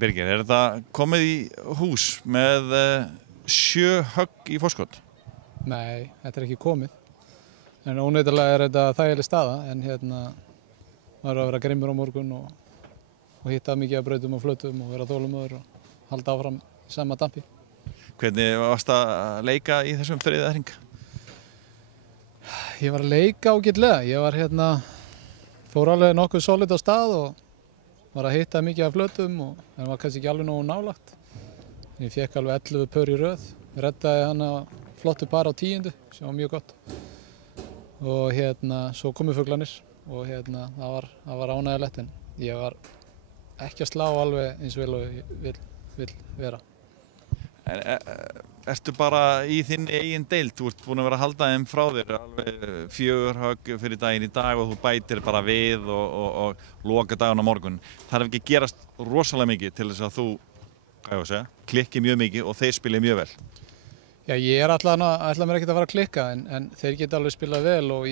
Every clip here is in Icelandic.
Birgir, þetta komið í hús með 7 högg í forskot? Nei, þetta ekki komið. En óneitanlega þetta þægileg staða, en maður að vera grimmur á morgun og hitta mikið af brautum og flötum og vera þolinmóður og halda áfram í sama dampi. Hvernig varst að leika í þessum þriðja hring? Ég var að leika ágætlega. Ég var fór alveg nokkuð solid á stað og var að hitta mikið af flötum en var kannski ekki alveg nógu nálagt. Ég fekk alveg 11 pör í röð. Reddaði flottu par á 10. sem var mjög gott. Og svo komu fuglarnir og það var ánægjulegt, en ég var ekki að slá alveg eins vel og ég vil vera. Ertu bara í þinn eigin deild? Þú ert búin að vera að halda þeim frá þér alveg 4 högg fyrir daginn í dag og þú bætir bara við og loka daginn á morgun. Það er ekki að gerast rosalega mikið til þess að þú klikki mjög mikið og þeir spili mjög vel. Já, ég ætla mér ekkert að fara að klikka, en þeir geta alveg spilað vel og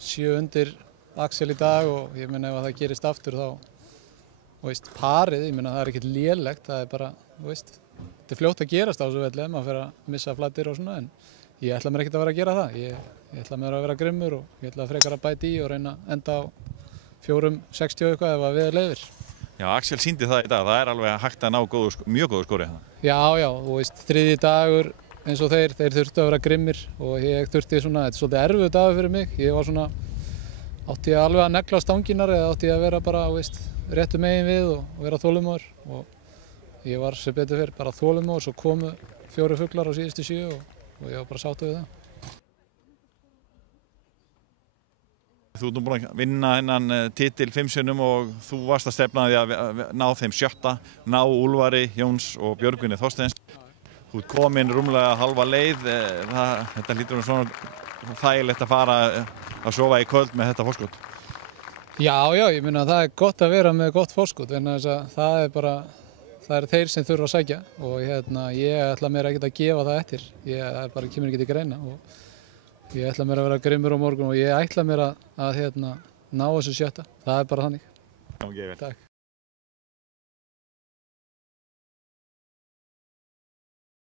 7 undir Axel í dag og ég meina ef það gerist aftur þá parið, ég meina það er ekkert lélegt, það er bara, þetta er fljótt að gerast á þessu velli ef maður fer að missa flatir og svona, en ég ætla mér ekkert að vera að gera það. Ég ætla mér að vera grimmur og ég ætla frekar að bæta í og reyna að enda á 4,60 eitthvað ef að veður leyfir. Já, Axel sýndi það í dag, það er alveg hægt að ná mjög góðu skori. Já, þriðji dagur eins og þeir þurftu að vera grimmir og ég þurfti þetta er svolítið erfiður dagur fyrir mig. Ég var átti ég alveg að negla stanginar eða átti ég að vera bara, réttu megin við og vera þolinmóður, og ég var sem betur fyrir bara þolinmóður, svo komu 4 fuglar á síðustu 7 og ég var bara sáttur við það. Þú ert nú búinn að vinna þennan titil 5 sinnum og þú varst að stefna því að ná þeim 7., ná Úlfari Jóns og Björgvini Þorsteins. Þú ert komin rúmlega halva leið, þetta hlýtur svona þægilegt að fara að sofa í kvöld með þetta forskot. Já, ég meina það er gott að vera með gott forskot, en það er þeir sem þurfa að sækja og ég ætla mér ekkert að gefa það eftir. Það kemur ekki til greina og ég ætla mér að vera grimmur á morgun og ég ætla mér að ná þessu 7. Það er bara þannig. Takk.